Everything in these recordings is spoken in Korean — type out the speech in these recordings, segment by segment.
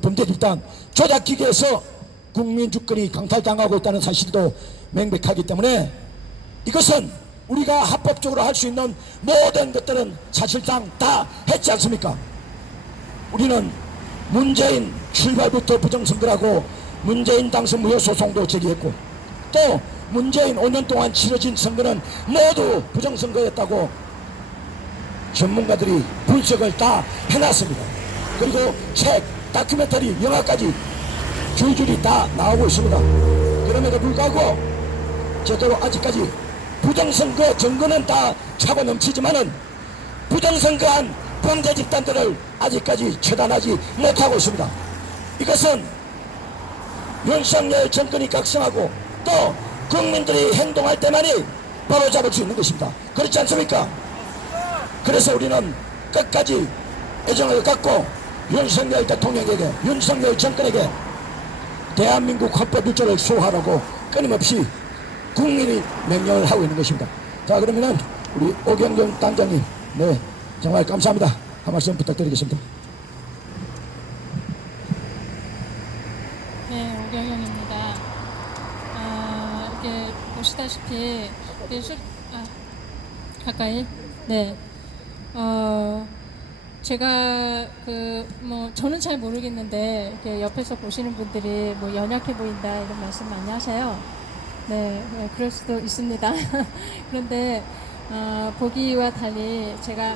범죄 집단 조작 기계에서 국민 주권이 강탈당하고 있다는 사실도 명백하기 때문에 이것은 우리가 합법적으로 할 수 있는 모든 것들은 사실상 다 했지 않습니까? 우리는 문재인 출발부터 부정선거라고 문재인 당선 무효 소송도 제기했고, 또 문재인 5년 동안 치러진 선거는 모두 부정선거였다고 전문가들이 분석을 다 해놨습니다. 그리고 책, 다큐멘터리, 영화까지 줄줄이 다 나오고 있습니다. 그럼에도 불구하고 제대로 아직까지 부정선거 증거는 다 차고 넘치지만은 부정선거한 범죄 집단들을 아직까지 처단하지 못하고 있습니다. 이것은 윤석열 정권이 각성하고 또 국민들이 행동할 때만이 바로잡을 수 있는 것입니다. 그렇지 않습니까? 그래서 우리는 끝까지 애정을 갖고 윤석열 대통령에게, 윤석열 정권에게 대한민국 헌법 1조를 수호하라고 끊임없이 국민이 명령을 하고 있는 것입니다. 자, 그러면은 우리 오경경 당장님, 네, 정말 감사합니다. 한 말씀 부탁드리겠습니다. 네, 오경영입니다. 이렇게 보시다시피 이렇게 가까이, 네, 제가 저는 잘 모르겠는데 이렇게 옆에서 보시는 분들이 뭐 연약해 보인다 이런 말씀 많이 하세요. 네, 그럴 수도 있습니다. 그런데 보기와 달리 제가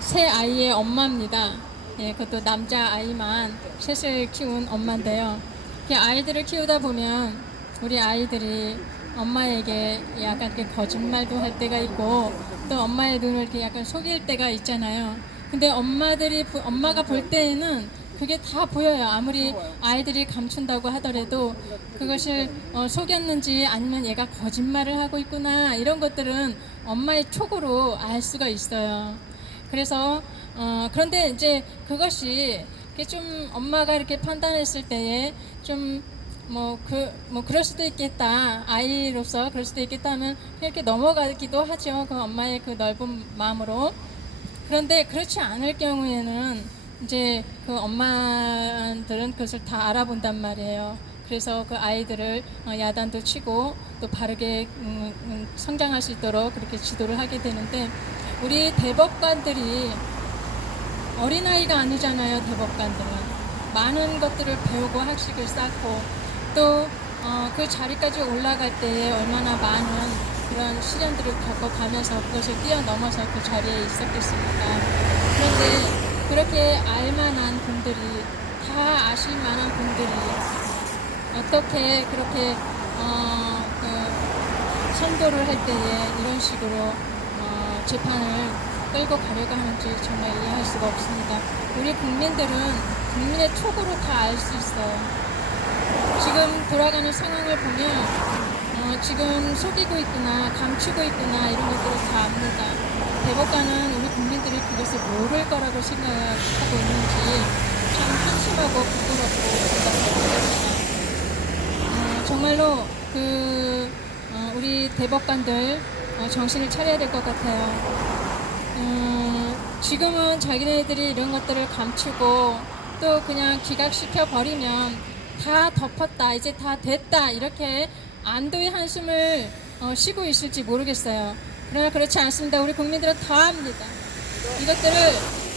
세 아이의 엄마입니다. 예, 그것도 남자 아이만 셋을 키운 엄마인데요. 이렇게 아이들을 키우다 보면 우리 아이들이 엄마에게 약간 이렇게 거짓말도 할 때가 있고, 또 엄마의 눈을 이렇게 약간 속일 때가 있잖아요. 근데 엄마가 볼 때에는 그게 다 보여요. 아무리 아이들이 감춘다고 하더라도 그것을 속였는지 아니면 얘가 거짓말을 하고 있구나, 이런 것들은 엄마의 촉으로 알 수가 있어요. 그래서 그런데 이제 그것이 좀 엄마가 이렇게 판단했을 때에 좀 그럴 수도 있겠다, 아이로서 그럴 수도 있겠다 하면 이렇게 넘어가기도 하죠. 그 엄마의 그 넓은 마음으로. 그런데 그렇지 않을 경우에는 이제 그 엄마들은 그것을 다 알아본단 말이에요. 그래서 그 아이들을 야단도 치고 또 바르게 성장할 수 있도록 그렇게 지도를 하게 되는데, 우리 대법관들이 어린아이가 아니잖아요. 대법관들은 많은 것들을 배우고 학식을 쌓고 또 그 자리까지 올라갈 때에 얼마나 많은 그런 시련들을 겪어가면서 그것을 뛰어넘어서 그 자리에 있었겠습니까? 그런데 그렇게 알만한 분들이, 다 아실 만한 분들이 어떻게 그렇게 선고를 할 때에 이런 식으로 재판을 끌고 가려고 하는지 정말 이해할 수가 없습니다. 우리 국민들은 국민의 촉으로 다 알 수 있어요. 지금 돌아가는 상황을 보면 지금 속이고 있구나, 감추고 있구나, 이런 것들을 다 압니다. 대법관은 우리 국민들이 그것을 모를 거라고 생각하고 있는지 참 한심하고 부끄럽고 답답합니다. 정말로 우리 대법관들 정신을 차려야 될 것 같아요. 지금은 자기네들이 이런 것들을 감추고 또 그냥 기각시켜 버리면 다 덮었다, 이제 다 됐다, 이렇게 안도의 한숨을 쉬고 있을지 모르겠어요. 그러나 그렇지 않습니다. 우리 국민들은 다 압니다. 이것들을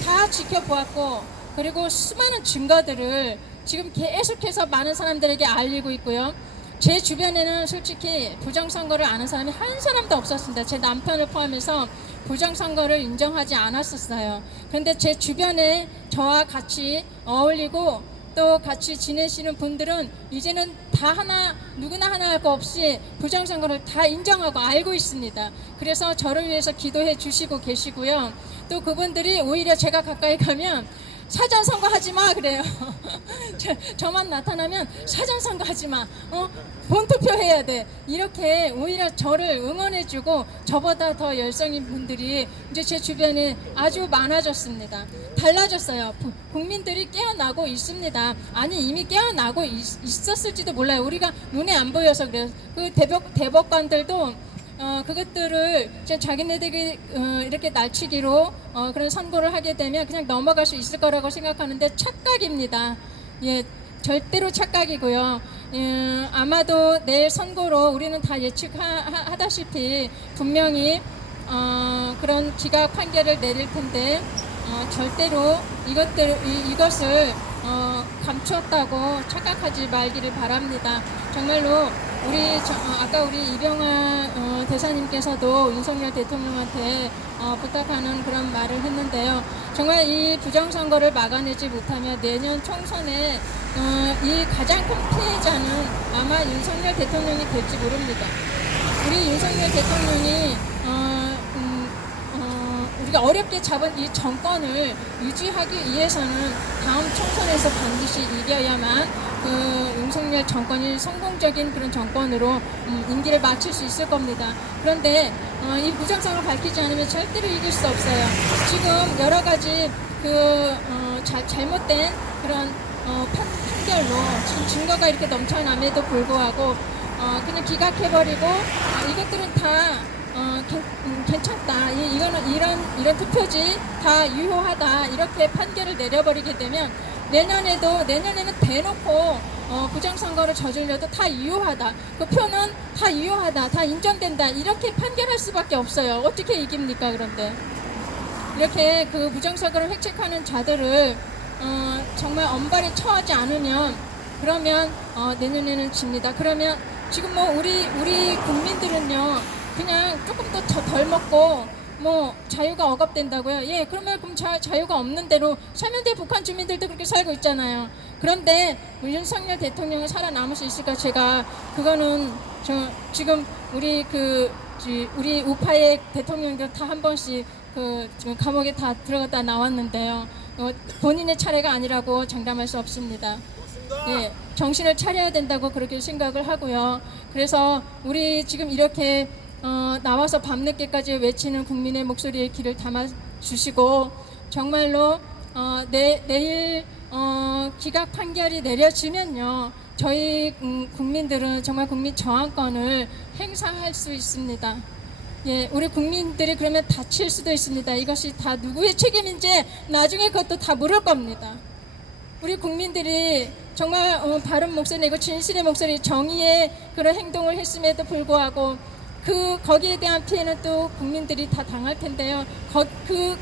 다 지켜보았고, 그리고 수많은 증거들을 지금 계속해서 많은 사람들에게 알리고 있고요. 제 주변에는 솔직히 부정선거를 아는 사람이 한 사람도 없었습니다. 제 남편을 포함해서 부정선거를 인정하지 않았었어요. 그런데 제 주변에 저와 같이 어울리고 또 같이 지내시는 분들은 이제는 다 누구나 하나 할 거 없이 부정선거를 다 인정하고 알고 있습니다. 그래서 저를 위해서 기도해 주시고 계시고요. 또 그분들이 오히려 제가 가까이 가면 사전선거 하지 마 그래요. 저만 나타나면 사전선거 하지 마, 본투표 해야 돼, 이렇게 오히려 저를 응원해주고 저보다 더 열성인 분들이 이제 제 주변에 아주 많아졌습니다. 달라졌어요. 국민들이 깨어나고 있습니다. 아니, 이미 깨어나고 있었을지도 몰라요. 우리가 눈에 안 보여서 그래요. 그 대법관들도 그것들을 이제 자기네들이 이렇게 날치기로 그런 선고를 하게 되면 그냥 넘어갈 수 있을 거라고 생각하는데 착각입니다. 예, 절대로 착각이고요. 아마도 내일 선고로 우리는 다 예측하다시피 분명히 그런 기각 판결을 내릴 텐데 절대로 이것을 감추었다고 착각하지 말기를 바랍니다. 정말로 아까 우리 이병화 대사님께서도 윤석열 대통령한테 부탁하는 그런 말을 했는데요. 정말 이 부정선거를 막아내지 못하면 내년 총선에 이 가장 큰 피해자는 아마 윤석열 대통령이 될지 모릅니다. 우리 윤석열 대통령이 우리가 어렵게 잡은 이 정권을 유지하기 위해서는 다음 총선에서 반드시 이겨야만 윤석열 정권이 성공적인 그런 정권으로 임기를 마칠 수 있을 겁니다. 그런데 이 부정선거를 밝히지 않으면 절대로 이길 수 없어요. 지금 여러 가지 잘못된 그런 판결로 지금 증거가 이렇게 넘쳐남에도 불구하고 그냥 기각해버리고 이것들은 다 괜찮다. 이런 투표지 다 유효하다. 이렇게 판결을 내려버리게 되면 내년에는 대놓고 부정선거를 저지르려도 다 유효하다. 그 표는 다 유효하다. 다 인정된다. 이렇게 판결할 수밖에 없어요. 어떻게 이깁니까? 그런데 이렇게 그 부정선거를 획책하는 자들을 정말 엄발에 처하지 않으면 그러면 내년에는 집니다. 그러면 지금 뭐 우리 국민들은요 그냥 조금 더 덜 먹고 뭐 자유가 억압된다고요? 예, 그러면 자유가 없는 대로 살면 돼. 북한 주민들도 그렇게 살고 있잖아요. 그런데 윤석열 대통령이 살아남을 수 있을까? 제가 그거는 지금 우리 우파의 대통령들 다 한 번씩 지금 감옥에 다 들어갔다 나왔는데요. 본인의 차례가 아니라고 장담할 수 없습니다. 예, 정신을 차려야 된다고 그렇게 생각을 하고요. 그래서 우리 지금 이렇게 나와서 밤늦게까지 외치는 국민의 목소리에 귀를 담아주시고 정말로 내일 기각 판결이 내려지면요 저희 국민들은 정말 국민 저항권을 행사할 수 있습니다. 예, 우리 국민들이 그러면 다칠 수도 있습니다. 이것이 다 누구의 책임인지 나중에 그것도 다 물을 겁니다. 우리 국민들이 정말 바른 목소리 내고 진실의 목소리, 정의의 그런 행동을 했음에도 불구하고 거기에 대한 피해는 또 국민들이 다 당할 텐데요.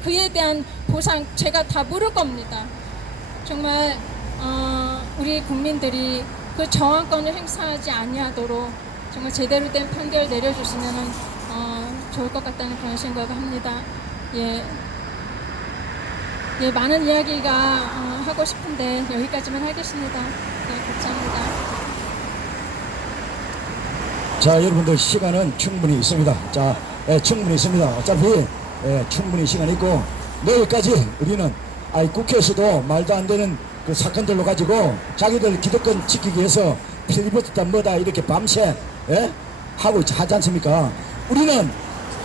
그에 대한 보상 제가 다 물을 겁니다. 정말 우리 국민들이 그 저항권을 행사하지 아니하도록 정말 제대로 된 판결 내려주시면 좋을 것 같다는 그런 생각을 합니다. 예, 많은 이야기가 하고 싶은데 여기까지만 하겠습니다. 네, 감사합니다. 자, 여러분들 시간은 충분히 있습니다. 자, 충분히 있습니다. 어차피 충분히 시간이 있고 내일까지 우리는 국회에서도 말도 안 되는 그 사건들로 가지고 자기들 기득권 지키기 위해서 필리버스터 뭐다 이렇게 밤새 하고 하지 않습니까? 우리는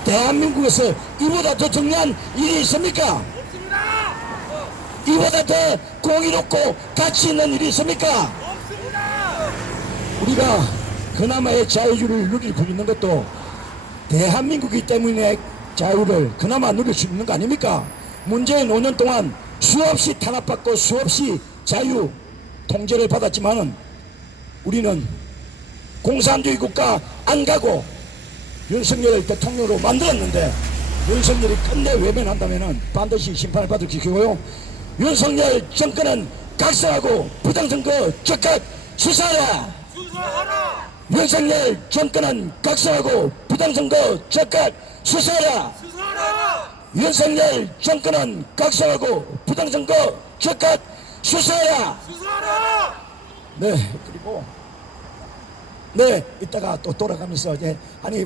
대한민국에서 이보다 더 중요한 일이 있습니까? 없습니다. 이보다 더 공의롭고 가치 있는 일이 있습니까? 없습니다. 우리가 그나마의 자유를 누리고 있는 것도 대한민국이기 때문에 자유를 그나마 누릴 수 있는 거 아닙니까? 문재인 5년 동안 수없이 탄압받고 수없이 자유 통제를 받았지만은 우리는 공산주의 국가 안 가고 윤석열 대통령으로 만들었는데 윤석열이 끝내 외면한다면은 반드시 심판을 받을 것이고요. 윤석열 정권은 각성하고 부당선거 즉각 수사하라. 윤석열 정권은 각성하고 부당선거 즉각 수사하라. 윤석열 정권은 각성하고 부당선거 즉각 수사하라. 네, 그리고 이따가 또 돌아가면서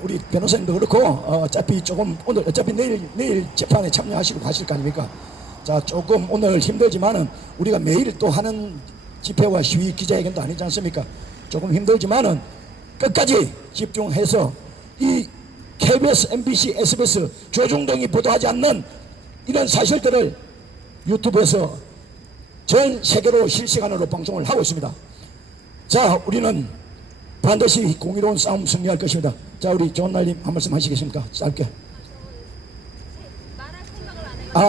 우리 변호사님도 그렇고 어차피 조금 오늘 어차피 내일 재판에 참여하시고 가실 거 아닙니까? 자, 조금 오늘 힘들지만은 우리가 매일 또 하는 집회와 시위 기자회견도 아니지 않습니까? 조금 힘들지만은 끝까지 집중해서 이 KBS, MBC, SBS 조중동이 보도하지 않는 이런 사실들을 유튜브에서 전 세계로 실시간으로 방송을 하고 있습니다. 자, 우리는 반드시 공의로운 싸움 승리할 것입니다. 자, 우리 조은날님 한 말씀 하시겠습니까? 짧게.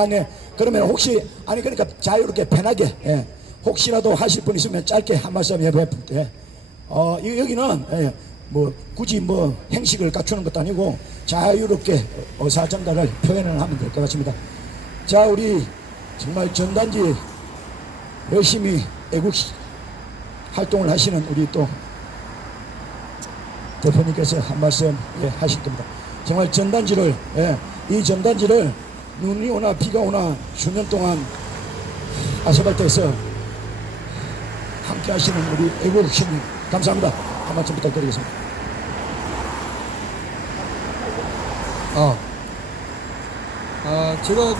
네. 그러면 혹시 그러니까 자유롭게 편하게, 예. 혹시라도 하실 분 있으면 짧게 한 말씀 해볼게. 여기는 뭐 굳이 뭐 행식을 갖추는 것도 아니고 자유롭게 의사 전달을 표현을 하면 될 것 같습니다. 자, 우리 정말 전단지 열심히 애국 활동을 하시는 우리 또 대표님께서 한 말씀 하실 겁니다. 정말 전단지를, 이 전단지를 눈이 오나 비가 오나 수년 동안 아스팔트에서 함께 하시는 우리 애국 시민 감사합니다. 한 말씀 부탁드리겠습니다. 제가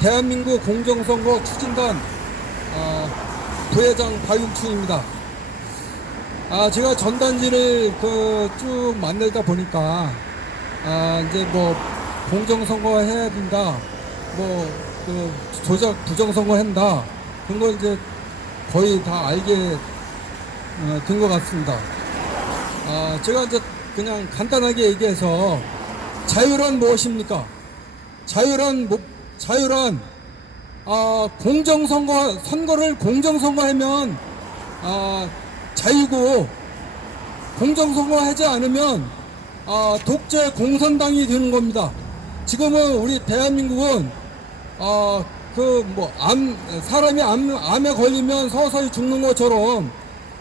대한민국 공정선거 추진단 부회장 박용춘입니다. 제가 전단지를 쭉 만들다 보니까 이제 뭐 공정선거 해야 된다, 조작 부정선거 한다, 그런 걸 이제 거의 다 알게 된 것 같습니다. 제가 이제 그냥 간단하게 얘기해서 자유란 무엇입니까? 자유란 선거를 공정선거하면 자유고, 공정선거하지 않으면 독재 공산당이 되는 겁니다. 지금은 우리 대한민국은 사람이 암에 걸리면 서서히 죽는 것처럼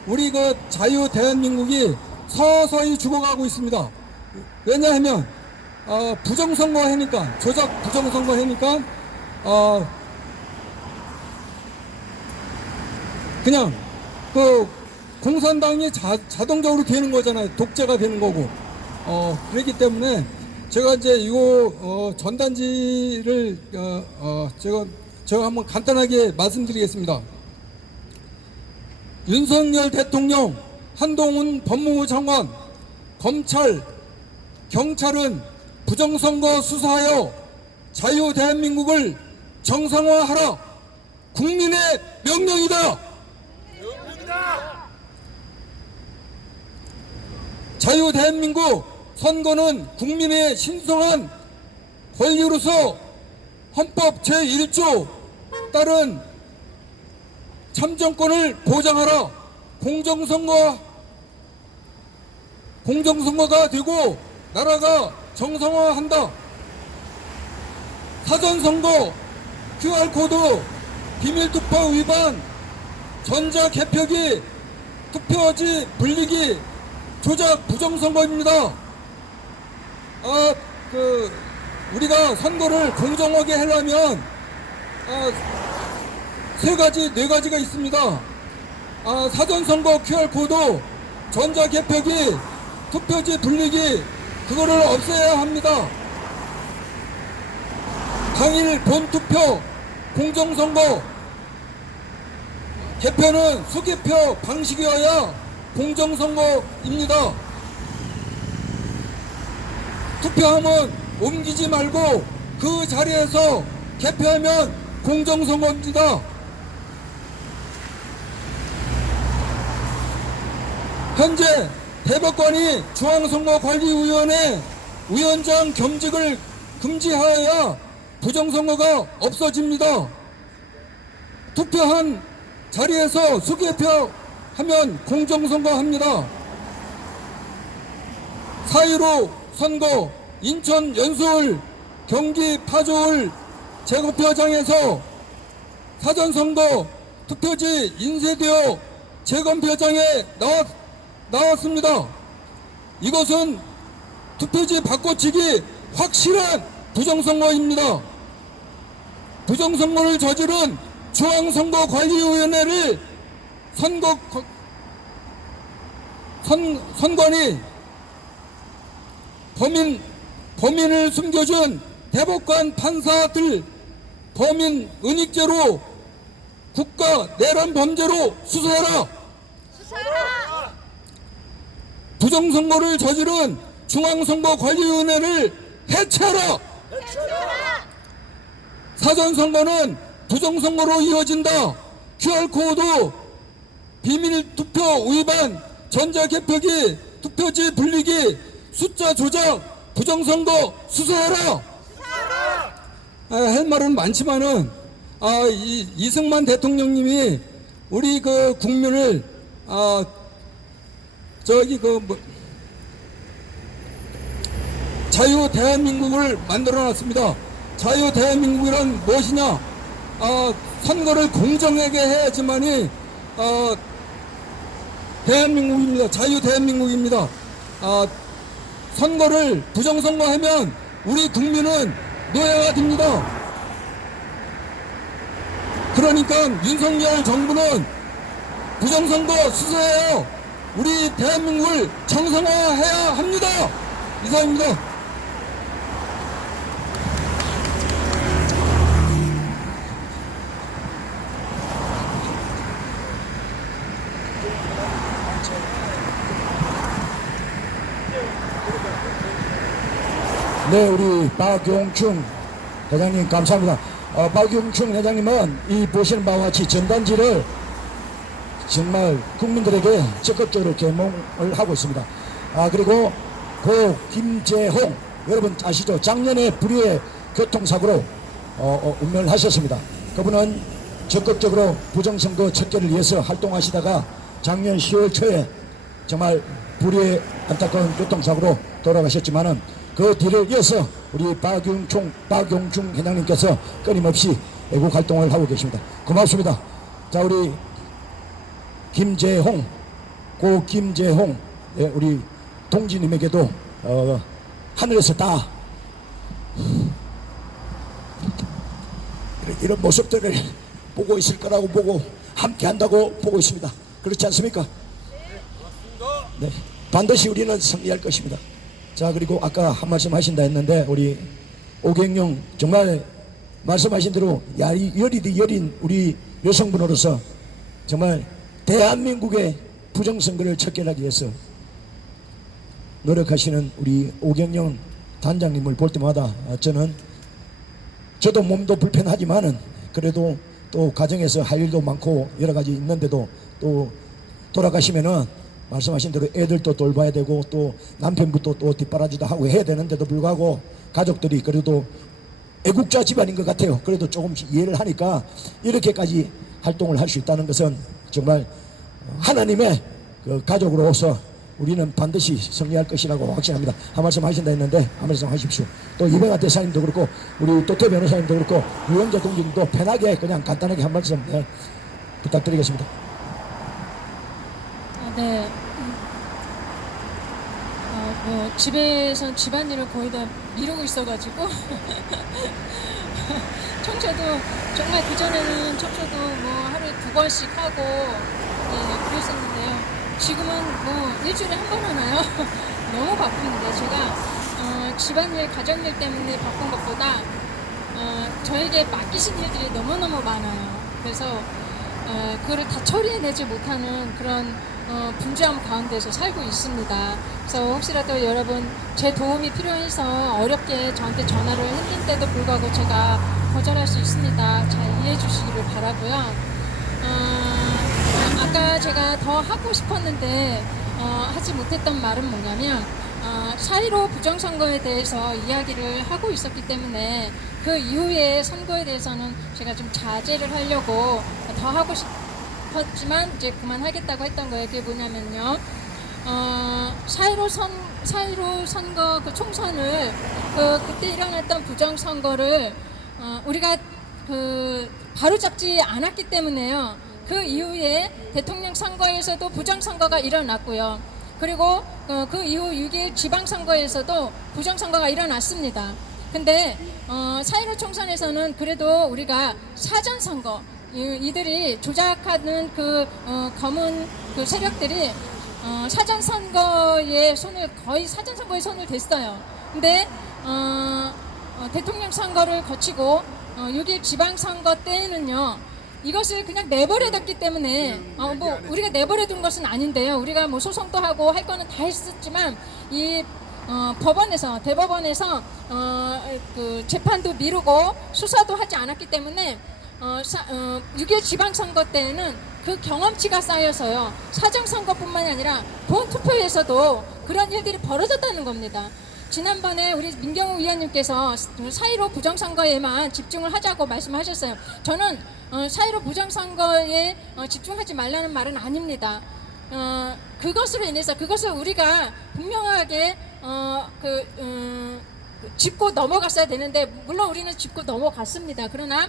우리 자유 대한민국이 서서히 죽어가고 있습니다. 왜냐하면 부정선거 하니까, 조작 부정선거 하니까 그냥 공산당이 자동적으로 되는 거잖아요. 독재가 되는 거고. 그렇기 때문에 제가 이제 이거 전단지를 제가 한번 간단하게 말씀드리겠습니다. 윤석열 대통령, 한동훈 법무부 장관, 검찰, 경찰은 부정선거 수사하여 자유 대한민국을 정상화하라. 국민의 명령이다. 자유 대한민국 선거는 국민의 신성한 권리로서 헌법 제1조 따른 참정권을 보장하라. 공정선거가 되고 나라가 정상화한다. 사전선거, QR코드, 비밀투표 위반, 전자개표기, 투표지 불리기, 조작 부정선거입니다. 우리가 선거를 공정하게 하려면 네 가지가 있습니다. 사전선거 QR코드, 전자개표기, 투표지 불리기, 그거를 없애야 합니다. 당일 본투표, 공정선거, 개표는 수개표 방식이어야 공정선거입니다. 투표함은 옮기지 말고 그 자리에서 개표하면 공정선거입니다. 현재 대법관이 중앙선거관리위원회 위원장 겸직을 금지하여야 부정선거가 없어집니다. 투표한 자리에서 수개표하면 공정선거합니다. 4.15 선거 인천 연수울, 경기 파주울 재검표장에서 사전선거 투표지 인쇄되어 재검표장에 나왔습니다. 이것은 투표지 바꿔치기 확실한 부정선거입니다. 부정선거를 저지른 중앙선거관리위원회를 선관위 범인을 숨겨준 대법관 판사들 범인 은닉죄로 국가 내란 범죄로 수사하라. 부정선거를 저지른 중앙선거관리위원회를 해체하라. 사전선거는 부정선거로 이어진다. QR코드 비밀 투표 위반, 전자개표기, 투표지 불리기, 숫자 조작, 부정선거 수사하라. 할 말은 많지만은 이승만 대통령님이 우리 그 국민을 자유 대한민국을 만들어놨습니다. 자유 대한민국이란 무엇이냐? 선거를 공정하게 해야지만이 대한민국입니다. 자유 대한민국입니다. 선거를 부정선거하면 우리 국민은 노예가 됩니다. 그러니까 윤석열 정부는 부정선거 수사해요. 우리 대한민국을 정상화해야 합니다. 이상입니다. 네, 우리 박용충 회장님 감사합니다. 박용충 회장님은 이 보시는 바와 같이 전단지를 정말 국민들에게 적극적으로 개몽을 하고 있습니다. 그리고 고 김재홍 여러분 아시죠? 작년에 불의의 교통사고로 운명을 하셨습니다. 그분은 적극적으로 부정선거 척결을 위해서 활동하시다가 작년 10월 초에 정말 불의의 안타까운 교통사고로 돌아가셨지만은 그 뒤를 이어서 우리 박용충 회장님께서 끊임없이 애국 활동을 하고 계십니다. 고맙습니다. 자, 우리 김재홍, 고 김재홍 우리 동지님에게도 하늘에서 다 이런 모습들을 보고 있을 거라고 보고 함께 한다고 보고 있습니다. 그렇지 않습니까? 네, 반드시 우리는 승리할 것입니다. 자, 그리고 아까 한 말씀 하신다 했는데 우리 오경영 정말 말씀하신 대로 열이 여린 우리 여성분으로서 정말 대한민국의 부정선거를 척결하기 위해서 노력하시는 우리 오경영 단장님을 볼 때마다 저도 몸도 불편하지만은 그래도 또 가정에서 할 일도 많고 여러 가지 있는데도 또 돌아가시면은 말씀하신 대로 애들도 돌봐야 되고 또 남편부터 또 뒷바라지도 하고 해야 되는데도 불구하고 가족들이 그래도 애국자 집안인 것 같아요. 그래도 조금씩 이해를 하니까 이렇게까지 활동을 할 수 있다는 것은 정말 하나님의 그 가족으로서 우리는 반드시 승리할 것이라고 확신합니다. 한 말씀 하신다 했는데 한 말씀 하십시오. 또 이병하 대사님도 그렇고 우리 또태 변호사님도 그렇고 유영자 동지님도 편하게 그냥 간단하게 한 말씀 부탁드리겠습니다. 네. 집에서 집안일을 거의 다 미루고 있어가지고 청소도 정말 그전에는 청소도 하루에 2번씩 하고 그랬었는데요. 지금은 일주일에 한 번 하나요? 너무 바쁜데 제가 집안일, 가정일 때문에 바쁜 것보다 저에게 맡기신 일들이 너무너무 많아요. 그래서 그거를 다 처리해내지 못하는 그런 분주함 가운데서 살고 있습니다. 그래서 혹시라도 여러분 제 도움이 필요해서 어렵게 저한테 전화를 했는데도 불구하고 제가 거절할 수 있습니다. 잘 이해해 주시기를 바라고요. 아까 제가 더 하고 싶었는데 하지 못했던 말은 뭐냐면 4.15 부정선거에 대해서 이야기를 하고 있었기 때문에 그 이후에 선거에 대해서는 제가 좀 자제를 하려고 더 하고 싶었지만 이제 그만하겠다고 했던 거예요. 그게 뭐냐면요. 4.15 선거 그 총선을 그때 일어났던 부정선거를 우리가 바로잡지 않았기 때문에요. 그 이후에 대통령 선거에서도 부정선거가 일어났고요. 그리고 그 이후 6.1 지방선거에서도 부정선거가 일어났습니다. 근데 4.15 총선에서는 그래도 우리가 사전선거 이들이 조작하는 검은 세력들이 사전선거에 손을 댔어요. 근데 대통령 선거를 거치고 6.1 지방선거 때에는요. 이것을 그냥 내버려뒀기 때문에 우리가 내버려둔 것은 아닌데요. 우리가 소송도 하고 할 거는 다 했었지만 이 대법원에서 그 재판도 미루고 수사도 하지 않았기 때문에 6.25 지방선거 때에는 그 경험치가 쌓여서요. 사정선거뿐만이 아니라 본투표에서도 그런 일들이 벌어졌다는 겁니다. 지난번에 우리 민경우 위원님께서 4.15 부정선거에만 집중을 하자고 말씀하셨어요. 저는 4.15 부정선거에 집중하지 말라는 말은 아닙니다. 그것으로 인해서 그것을 우리가 분명하게 짚고 넘어갔어야 되는데, 물론 우리는 짚고 넘어갔습니다. 그러나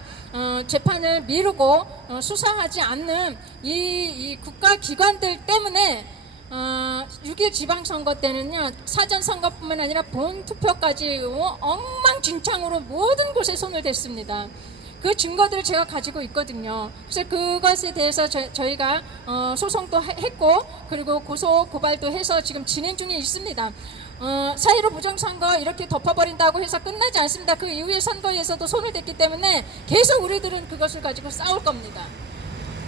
재판을 미루고 수사하지 않는 이 국가기관들 때문에 6.1 지방선거 때는요, 사전선거뿐만 아니라 본투표까지 엉망진창으로 모든 곳에 손을 댔습니다. 그 증거들을 제가 가지고 있거든요. 그래서 그것에 대해서 저희가 소송도 했고, 그리고 고소 고발도 해서 지금 진행 중에 있습니다. 4.15 부정선거 이렇게 덮어버린다고 해서 끝나지 않습니다. 그 이후의 선거에서도 손을 댔기 때문에 계속 우리들은 그것을 가지고 싸울 겁니다.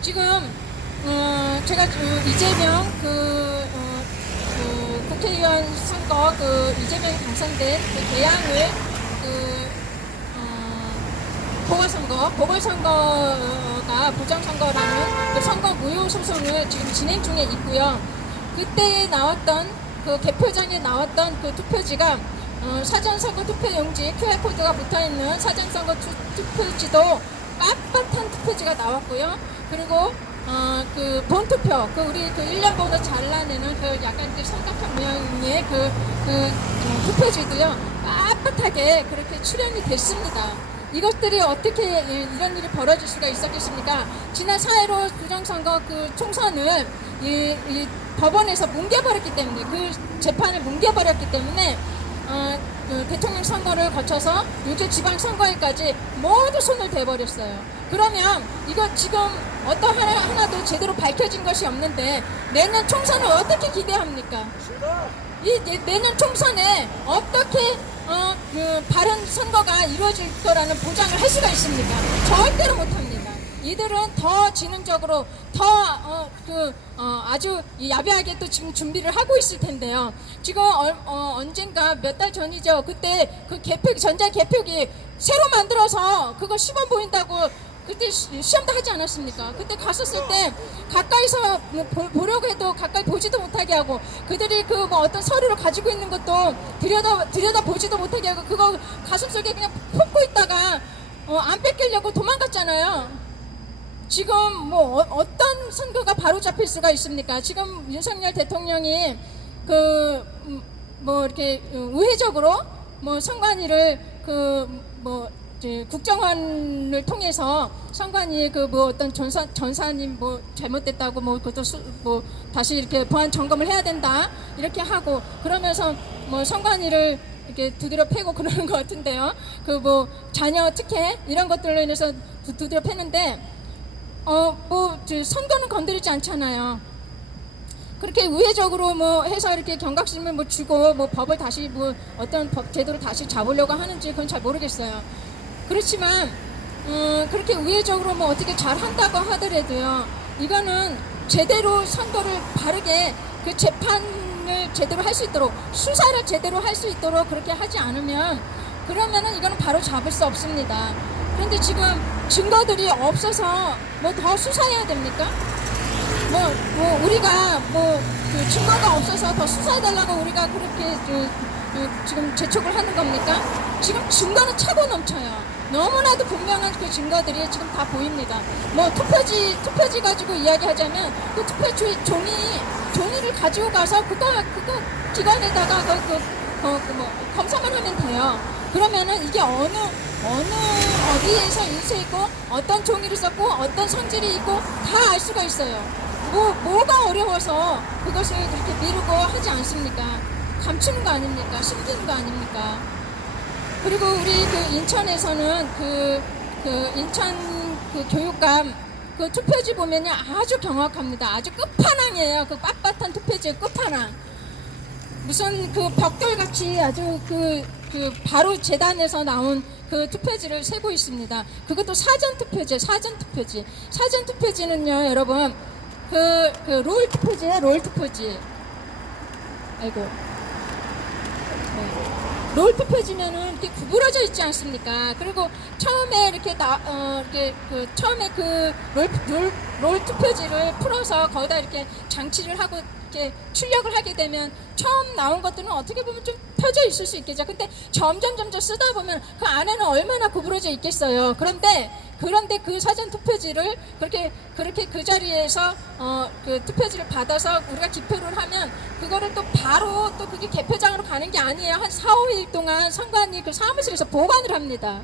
지금 제가 이재명 국회의원 선거 이재명이 당선된 개항을 보궐선거가 부정선거라는 그 선거 무효 소송을 지금 진행 중에 있고요. 그때 나왔던 그 개표장에 나왔던 그 투표지가 사전선거 투표용지 QR코드가 붙어있는 사전선거 투표지도 빳빳한 투표지가 나왔고요. 그리고 그 본투표, 우리 1년 번호 잘라내는 약간 삼각형 모양의 투표지도요, 빳빳하게 그렇게 출연이 됐습니다. 이것들이 어떻게 이런 일이 벌어질 수가 있었겠습니까? 지난 4.15 부정선거 총선을 이 법원에서 뭉개버렸기 때문에, 그 재판을 뭉개버렸기 때문에 대통령 선거를 거쳐서 6.1 지방선거에까지 모두 손을 대버렸어요. 그러면 이거 지금 하나도 제대로 밝혀진 것이 없는데 내년 총선을 어떻게 기대합니까? 내년 총선에 어떻게 바른 선거가 이루어질 거라는 보장을 할 수가 있습니까? 절대로 못합니다. 이들은 더 지능적으로 아주 야비하게 또 지금 준비를 하고 있을 텐데요. 지금 언젠가 몇 달 전이죠. 그때 그 전자 개표기 새로 만들어서 그거 시범 보인다고 그때 시험도 하지 않았습니까? 그때 갔었을 때 가까이서 보려고 해도 가까이 보지도 못하게 하고, 그들이 어떤 서류를 가지고 있는 것도 들여다 보지도 못하게 하고, 그거 가슴속에 그냥 품고 있다가 안 뺏기려고 도망갔잖아요. 지금 어떤 선거가 바로 잡힐 수가 있습니까? 지금 윤석열 대통령이 이렇게 우회적으로 선관위를 국정원을 통해서 선관위 어떤 전사님 잘못됐다고 그것도 다시 이렇게 보안 점검을 해야 된다 이렇게 하고, 그러면서 선관위를 이렇게 두드려 패고 그러는 것 같은데요. 자녀 특혜 이런 것들로 인해서 두드려 패는데 선거는 건드리지 않잖아요. 그렇게 우회적으로 해서 이렇게 경각심을 주고 법을 다시 어떤 법 제도를 다시 잡으려고 하는지 그건 잘 모르겠어요. 그렇지만 그렇게 우회적으로 어떻게 잘 한다고 하더라도요, 이거는 제대로 선거를 바르게 그 재판을 제대로 할 수 있도록, 수사를 제대로 할 수 있도록 그렇게 하지 않으면, 그러면은 이거는 바로 잡을 수 없습니다. 그런데 지금 증거들이 없어서 더 수사해야 됩니까? 우리가 증거가 없어서 더 수사해달라고 우리가 그렇게 지금 재촉을 하는 겁니까? 지금 증거는 차고 넘쳐요. 너무나도 분명한 그 증거들이 지금 다 보입니다. 투표지 가지고 이야기하자면 그 투표지 종이를 가지고 가서 그거 기관에다가 검사만 하면 돼요. 그러면은 이게 어디에서 인쇄했고 어떤 종이를 썼고 어떤 성질이 있고 다 알 수가 있어요. 뭐가 어려워서 그것을 그렇게 미루고 하지 않습니까? 감추는 거 아닙니까? 숨기는 거 아닙니까? 그리고 우리 인천에서는 인천 교육감 투표지 보면요, 아주 경악합니다. 아주 끝판왕이에요. 빳빳한 투표지의 끝판왕. 무슨 벽돌같이 아주 바로 재단에서 나온 투표지를 세고 있습니다. 그것도 사전투표지예요. 사전투표지는요, 여러분, 롤 투표지예요. 롤 투표지. 아이고. 네. 롤 투표지면은 이렇게 구부러져 있지 않습니까? 그리고 처음에 이렇게 처음에 그 롤 투표지를 풀어서 거기다 이렇게 장치를 하고 이렇게 출력을 하게 되면 처음 나온 것들은 어떻게 보면 좀 펴져 있을 수 있겠죠. 근데 점점 쓰다 보면 그 안에는 얼마나 구부러져 있겠어요. 그런데 그 사전 투표지를 그렇게 그 자리에서 그 투표지를 받아서 우리가 기표를 하면 그거를 또 바로 또 그게 개표장으로 가는 게 아니에요. 한 4, 5일 동안 선관위 그 사무실에서 보관을 합니다.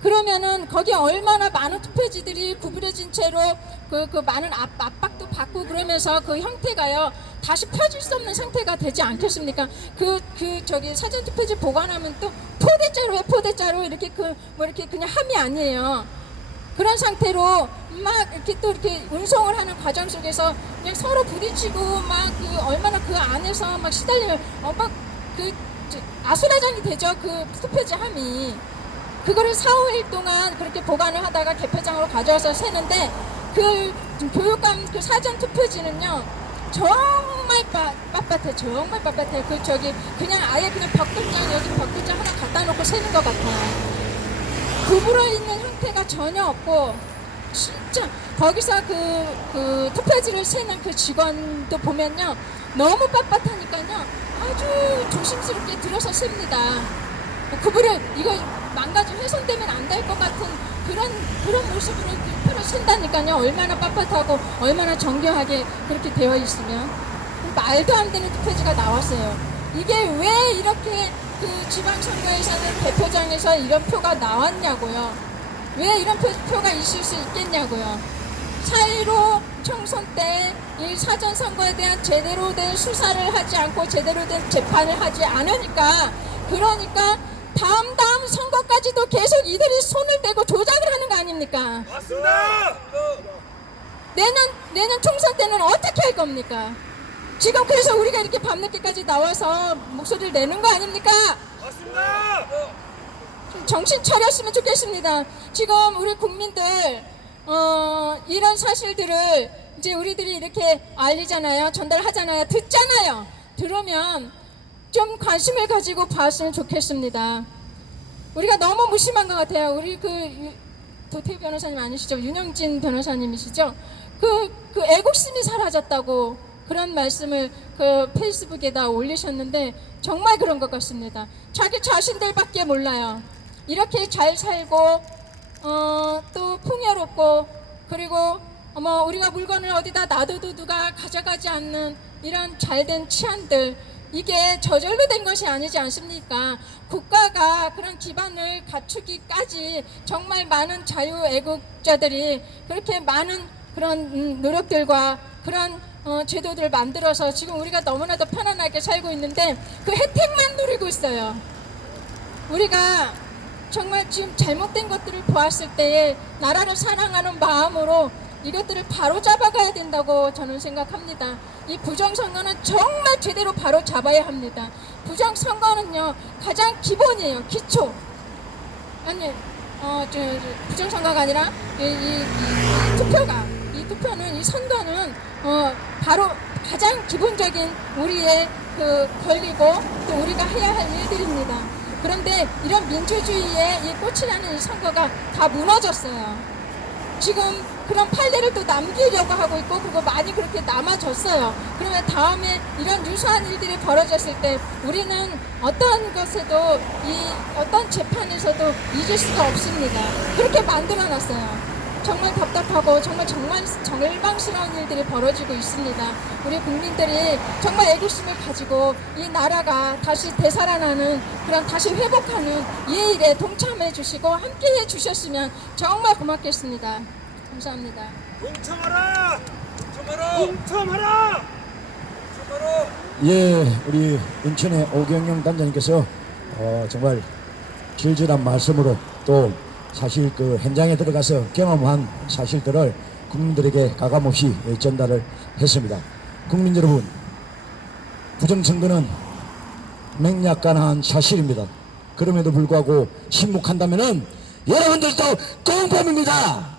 그러면은 거기에 얼마나 많은 투표지들이 구부려진 채로 그 많은 압박도 받고 그러면서 그 형태가요 다시 펴질 수 없는 상태가 되지 않겠습니까? 저기 사전 투표지 보관하면 또 포대자로 이렇게 이렇게 그냥 함이 아니에요. 그런 상태로 막 이렇게 또 이렇게 운송을 하는 과정 속에서 그냥 서로 부딪히고 막 얼마나 그 안에서 막 시달리면 막 아수라장이 되죠. 그 투표지 함이. 그거를 4, 5일 동안 그렇게 보관을 하다가 개표장으로 가져와서 세는데 그 교육감 그 사전 투표지는요 정말 빳빳해. 정말 빳빳해. 그냥 아예 그냥 벽돌장 여기 벽돌장 하나 갖다 놓고 세는 것 같아요. 구부러 있는 형태가 전혀 없고 진짜 거기서 그 투표지를 세는 그 직원도 보면요 너무 빳빳하니까요 아주 조심스럽게 들어서 셉니다. 이거 망가져 훼손되면 안 될 것 같은 그런 모습으로 표를 쓴다니까요. 얼마나 빳빳하고 얼마나 정교하게 그렇게 되어 있으면 말도 안 되는 투표지가 나왔어요. 이게 왜 이렇게 그 지방선거에서는 개표장에서 이런 표가 나왔냐고요. 왜 이런 표가 있을 수 있겠냐고요. 4.15 총선 때 이 사전선거에 대한 제대로 된 수사를 하지 않고 제대로 된 재판을 하지 않으니까 그러니까 다음 선거까지도 계속 이들이 손을 대고 조작을 하는 거 아닙니까? 맞습니다. 내년 총선 때는 어떻게 할 겁니까? 지금 그래서 우리가 이렇게 밤늦게까지 나와서 목소리를 내는 거 아닙니까? 맞습니다. 좀 정신 차렸으면 좋겠습니다. 지금 우리 국민들 이런 사실들을 이제 우리들이 이렇게 알리잖아요. 전달하잖아요. 듣잖아요. 들으면 좀 관심을 가지고 봤으면 좋겠습니다. 우리가 너무 무심한 것 같아요. 우리 도태우 변호사님 아니시죠? 윤영진 변호사님이시죠? 그 애국심이 사라졌다고 그런 말씀을 그 페이스북에다 올리셨는데 정말 그런 것 같습니다. 자기 자신들밖에 몰라요. 이렇게 잘 살고 또 풍요롭고 그리고 우리가 물건을 어디다 놔둬도 누가 가져가지 않는 이런 잘된 치안들 이게 저절로 된 것이 아니지 않습니까? 국가가 그런 기반을 갖추기까지 정말 많은 자유애국자들이 그렇게 많은 그런 노력들과 그런 제도들을 만들어서 지금 우리가 너무나도 편안하게 살고 있는데 그 혜택만 누리고 있어요. 우리가 정말 지금 잘못된 것들을 보았을 때에 나라를 사랑하는 마음으로 이것들을 바로 잡아가야 된다고 저는 생각합니다. 이 부정선거는 정말 제대로 바로 잡아야 합니다. 부정선거는요 가장 기본이에요. 기초. 아니 부정선거가 아니라 이 투표는 이 선거는 바로 가장 기본적인 우리의 그 권리고 또 우리가 해야 할 일들입니다. 그런데 이런 민주주의의 이 꽃이라는 이 선거가 다 무너졌어요. 지금 그런 판례를 또 남기려고 하고 있고 그리고 많이 그렇게 남아졌어요. 그러면 다음에 이런 유사한 일들이 벌어졌을 때 우리는 어떤 것에도 어떤 재판에서도 잊을 수가 없습니다. 그렇게 만들어놨어요. 정말 답답하고 정말 절망스러운 일들이 벌어지고 있습니다. 우리 국민들이 정말 애국심을 가지고 이 나라가 다시 되살아나는 그런 다시 회복하는 이 일에 동참해 주시고 함께해 주셨으면 정말 고맙겠습니다. 감사합니다. 동참하라. 동참하라. 예, 우리 인천의 오경영 단장님께서 정말 질질한 말씀으로 또 사실 그 현장에 들어가서 경험한 사실들을 국민들에게 가감없이 전달을 했습니다. 국민 여러분, 부정선거는 맹약간한 사실입니다. 그럼에도 불구하고 침묵한다면은 여러분들도 공범입니다.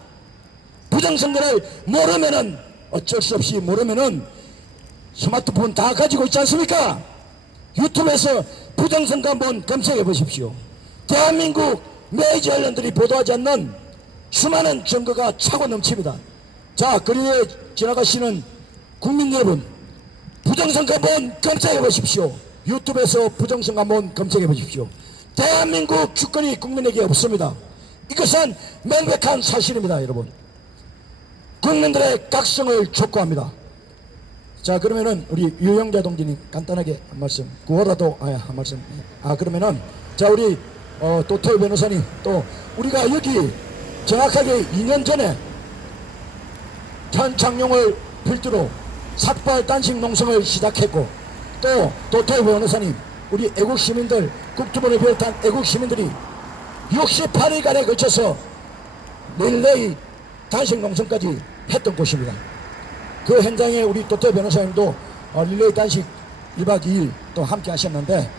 부정선거를 모르면은 어쩔 수 없이 모르면은 스마트폰 다 가지고 있지 않습니까? 유튜브에서 부정선거 한번 검색해 보십시오. 대한민국 메이저 언론들이 보도하지 않는 수많은 증거가 차고 넘칩니다. 자, 거리에 지나가시는 국민 여러분, 부정선거 한번 검색해 보십시오. 유튜브에서 부정선거 한번 검색해 보십시오. 대한민국 주권이 국민에게 없습니다. 이것은 명백한 사실입니다, 여러분. 국민들의 각성을 촉구합니다. 자, 그러면은 우리 유영자 동지님 간단하게 한 말씀, 구호라도 한 말씀. 그러면은 자, 우리 도태우 변호사님, 또 우리가 여기 정확하게 2년 전에 현창용을 필두로 삭발 단식 농성을 시작했고, 또 도태우 변호사님, 우리 애국 시민들, 국토부를 비롯한 애국 시민들이 68일간에 걸쳐서 릴레이 단식 농성까지 했던 곳입니다. 그 현장에 우리 도태우 변호사님도 릴레이 단식 1박 2일 또 함께 하셨는데,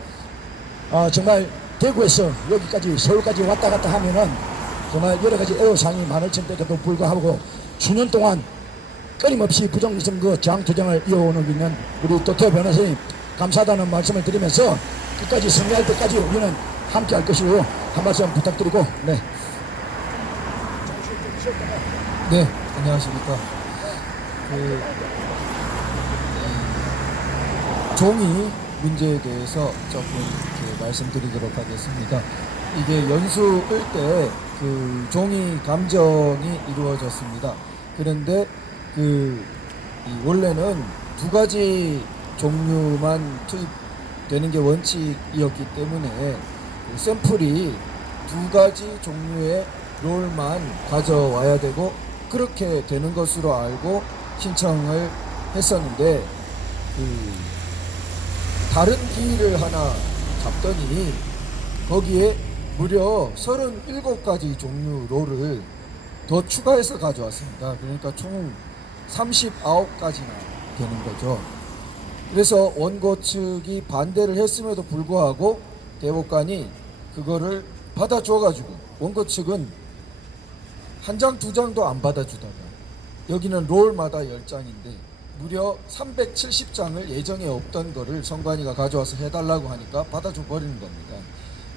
정말 대구에서 여기까지 서울까지 왔다 갔다 하면은 정말 여러 가지 애로사항이 많을 텐데도 불구하고 수년 동안 끊임없이 부정선거 저항투쟁을 이어오는 있는 우리 도태우 변호사님, 감사하다는 말씀을 드리면서 끝까지 승리할 때까지 우리는 함께 할 것이고, 한 말씀 부탁드리고. 네. 네, 안녕하십니까. 종이 문제에 대해서 조금 말씀드리도록 하겠습니다. 이게 연수 끌 때 그 종이 감정이 이루어졌습니다. 그런데 원래는 두 가지 종류만 투입되는 게 원칙이었기 때문에 그 샘플이 두 가지 종류의 롤만 가져와야 되고, 그렇게 되는 것으로 알고 신청을 했었는데, 다른 기일을 하나 잡더니 거기에 무려 37가지 종류 롤을 더 추가해서 가져왔습니다. 그러니까 총 39가지나 되는 거죠. 그래서 원고 측이 반대를 했음에도 불구하고 대법관이 그거를 받아줘가지고, 원고 측은 한 장, 두 장도 안 받아주다가 여기는 롤마다 10장인데 무려 370장을 예정에 없던 거를 선관위가 가져와서 해달라고 하니까 받아줘 버리는 겁니다.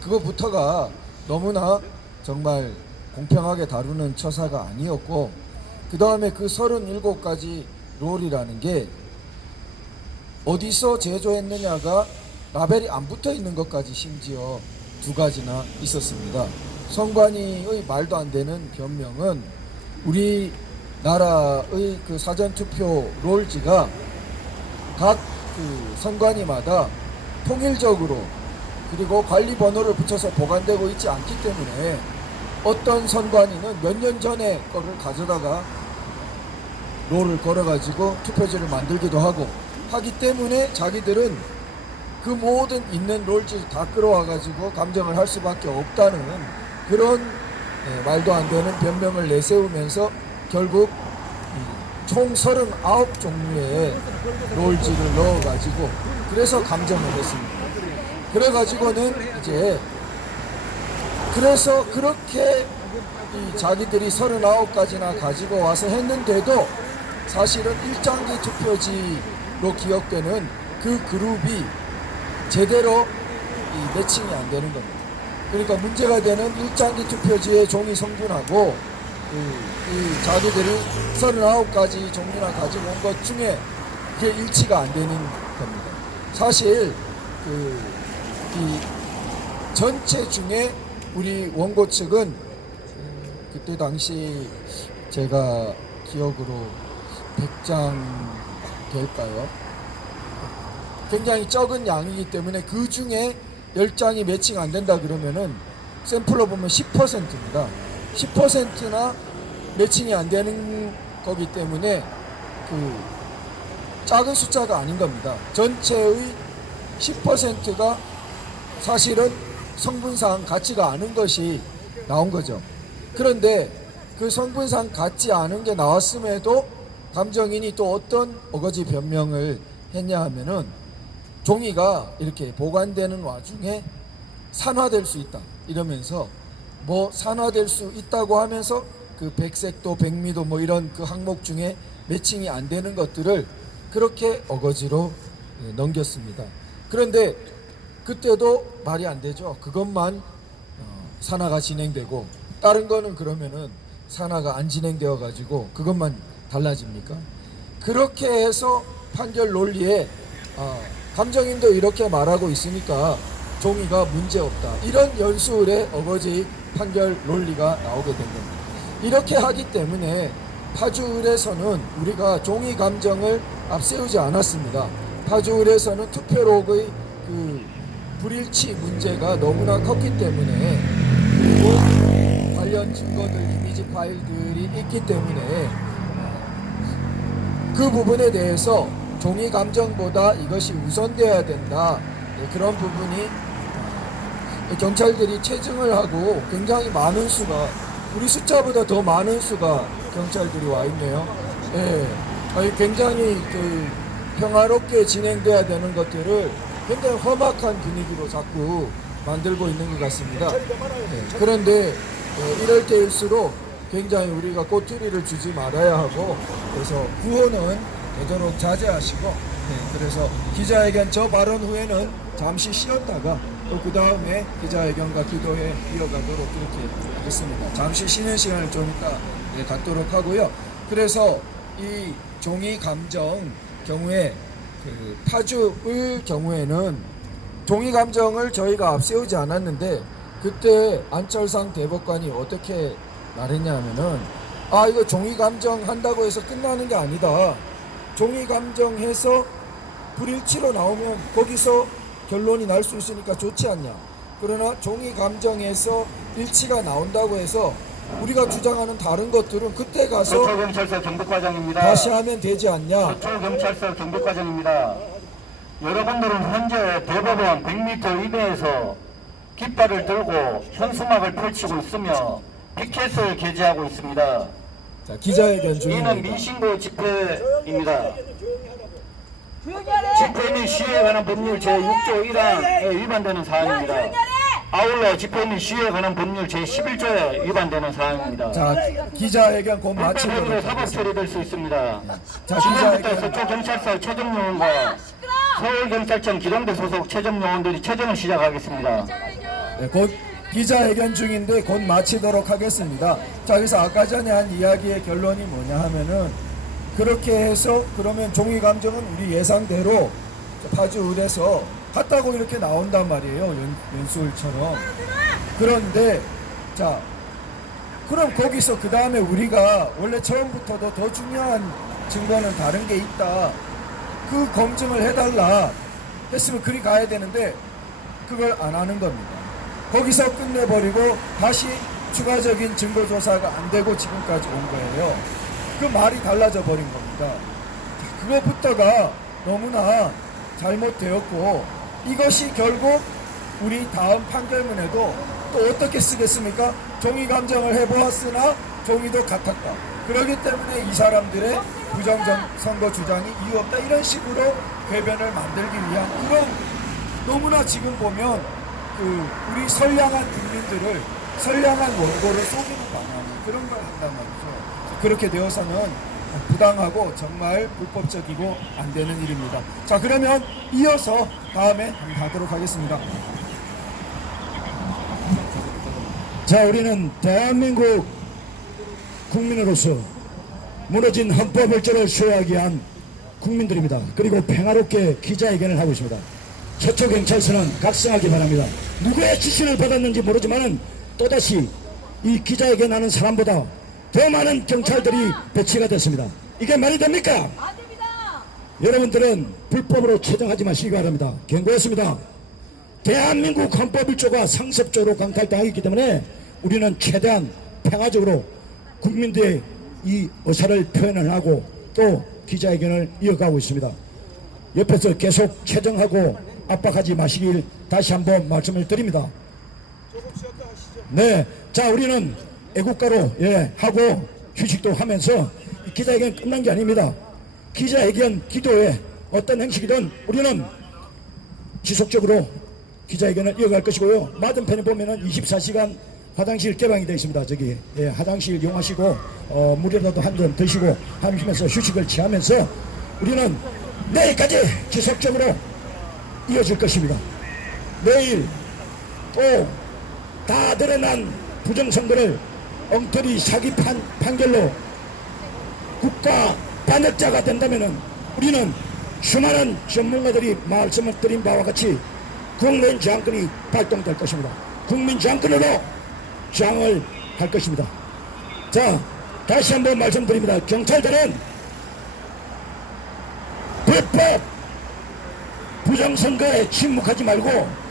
그거부터가 너무나 정말 공평하게 다루는 처사가 아니었고, 그 다음에 그 37가지 롤이라는 게 어디서 제조했느냐가 라벨이 안 붙어 있는 것까지 심지어 2가지나 있었습니다. 선관위의 말도 안 되는 변명은 우리나라의 그 사전투표 롤지가 각 그 선관위마다 통일적으로 그리고 관리 번호를 붙여서 보관되고 있지 않기 때문에 어떤 선관위는 몇 년 전에 거를 가져다가 롤을 걸어가지고 투표지를 만들기도 하기 때문에 자기들은 그 모든 있는 롤지 다 끌어와가지고 감정을 할 수밖에 없다는 그런 말도 안 되는 변명을 내세우면서 결국 총 39종류의 롤지를 넣어가지고 그래서 감정을 했습니다. 그래가지고는 이제 그래서 그렇게 자기들이 39가지나 가지고 와서 했는데도 사실은 일장기 투표지로 기억되는 그 그룹이 제대로 매칭이 안 되는 겁니다. 그러니까 문제가 되는 일장기 투표지의 종이 성분하고 자기들이 39가지 종류나 가지고 온 것 중에 그게 일치가 안 되는 겁니다. 사실 이 전체 중에 우리 원고 측은 그때 당시 제가 기억으로 100장 될까요? 굉장히 적은 양이기 때문에 그 중에 10장이 매칭 안 된다 그러면은 샘플로 보면 10%입니다. 10%나 매칭이 안 되는 거기 때문에 그 작은 숫자가 아닌 겁니다. 전체의 10%가 사실은 성분상 같지가 않은 것이 나온 거죠. 그런데 그 성분상 같지 않은 게 나왔음에도 감정인이 또 어떤 어거지 변명을 했냐 하면은 종이가 이렇게 보관되는 와중에 산화될 수 있다 이러면서 뭐 산화될 수 있다고 하면서 그 백색도 백미도 뭐 이런 그 항목 중에 매칭이 안 되는 것들을 그렇게 어거지로 넘겼습니다. 그런데 그때도 말이 안 되죠. 그것만 산하가 진행되고 다른 거는 그러면은 산하가 안 진행되어 가지고 그것만 달라집니까? 그렇게 해서 판결 논리에 감정인도 이렇게 말하고 있으니까 종이가 문제없다, 이런 연수의 어거지 판결 논리가 나오게 된 겁니다. 이렇게 하기 때문에 파주을에서는 우리가 종이 감정을 앞세우지 않았습니다. 파주을에서는 투표록의 그 불일치 문제가 너무나 컸기 때문에, 그리고 관련 증거들, 이미지 파일들이 있기 때문에 그 부분에 대해서 종이 감정보다 이것이 우선되어야 된다, 그런 부분이 경찰들이 체증을 하고 굉장히 많은 수가, 우리 숫자보다 더 많은 수가 경찰들이 와 있네요. 굉장히 그 평화롭게 진행돼야 되는 것들을 굉장히 험악한 분위기로 자꾸 만들고 있는 것 같습니다. 그런데 이럴 때일수록 굉장히 우리가 꼬투리를 주지 말아야 하고, 그래서 구호는 되도록 자제하시고, 그래서 기자회견 저 발언 후에는 잠시 쉬었다가 또 그 다음에 기자회견과 기도회 이어가도록 그렇게 하겠습니다. 잠시 쉬는 시간을 좀 이따 갖도록 하고요. 그래서 이 종이 감정 경우에 그 파주의 경우에는 종이 감정을 저희가 앞세우지 않았는데, 그때 안철상 대법관이 어떻게 말했냐면은, 이거 종이 감정 한다고 해서 끝나는 게 아니다. 종이 감정 해서 불일치로 나오면 거기서 결론이 날 수 있으니까 좋지 않냐. 그러나 종이 감정에서 일치가 나온다고 해서 우리가 주장하는 다른 것들은 그때 가서 서초경찰서 경북과장입니다. 다시 하면 되지 않냐. 서초경찰서 경북과장입니다. 여러분들은 현재 대법원 100m 이내에서 깃발을 들고 현수막을 펼치고 있으며 피켓을 게재하고 있습니다. 자, 기자회견 이는 중입니다. 민신고 집회입니다. 집회 및 시위에 관한 법률 제6조 1항에 위반되는 사항입니다. 아울러 집회 및 시위에 관한 법률 제11조에 위반되는 사항입니다. 자, 기자회견 곧 불법행위로 마치도록 사법 하겠습니다. 처리될 수 있습니다. 자, 지금부터 기자회견. 서초경찰서 최정요원과 서울경찰청 기동대 소속 최정요원들이 체정을 시작하겠습니다. 곧 기자회견 중인데 곧 마치도록 하겠습니다. 자, 그래서 아까 전에 한 이야기의 결론이 뭐냐 하면은, 그렇게 해서 그러면 종이 감정은 우리 예상대로 파주을에서 같다고 이렇게 나온단 말이에요. 연수울처럼. 그런데 자, 그럼 거기서 그 다음에 우리가 원래 처음부터도 더 중요한 증거는 다른 게 있다, 그 검증을 해달라 했으면 그리 가야 되는데 그걸 안 하는 겁니다. 거기서 끝내버리고 다시 추가적인 증거조사가 안 되고 지금까지 온 거예요. 그 말이 달라져 버린 겁니다. 그것부터가 너무나 잘못되었고, 이것이 결국 우리 다음 판결문에도 또 어떻게 쓰겠습니까? 종이 감정을 해보았으나 종이도 같았다. 그렇기 때문에 이 사람들의 부정선거 주장이 이유 없다, 이런 식으로 궤변을 만들기 위한 그런, 너무나 지금 보면 그 우리 선량한 국민들을, 선량한 원고를 속이는 방향, 그런 걸 한단 말이죠. 그렇게 되어서는 부당하고 정말 불법적이고 안 되는 일입니다. 자, 그러면 이어서 다음에 한번 하도록 하겠습니다. 자, 우리는 대한민국 국민으로서 무너진 헌법을조를 수호하기 위한 국민들입니다. 그리고 평화롭게 기자회견을 하고 있습니다. 서초경찰서는 각성하기 바랍니다. 누구의 지시를 받았는지 모르지만 또다시 이 기자회견하는 사람보다 더 많은 경찰들이 배치가 됐습니다. 이게 말이 됩니까? 안 됩니다. 여러분들은 불법으로 체정하지 마시기 바랍니다. 경고했습니다. 대한민국 헌법 1조가 상습적으로 강탈당하기 때문에 우리는 최대한 평화적으로 국민들의 이 의사를 표현을 하고 또 기자회견을 이어가고 있습니다. 옆에서 계속 체정하고 압박하지 마시길 다시 한번 말씀을 드립니다. 네, 자, 우리는 애국가로 하고 휴식도 하면서 기자회견 끝난 게 아닙니다. 기자회견, 기도회 어떤 형식이든 우리는 지속적으로 기자회견을 이어갈 것이고요. 맞은편에 보면은 24시간 화장실 개방이 되어 있습니다. 저기 화장실 이용하시고 물이라도 한 잔 드시고 하시면서 휴식을 취하면서 우리는 내일까지 지속적으로 이어질 것입니다. 내일 또 다 드러난 부정선거를 엉터리 사기 판결로 국가 반역자가 된다면은 우리는 수많은 전문가들이 말씀을 드린 바와 같이 국민저항권이 발동될 것입니다. 국민저항권으로 저항을 할 것입니다. 자, 다시 한번 말씀드립니다. 경찰들은 불법 부정선거에 침묵하지 말고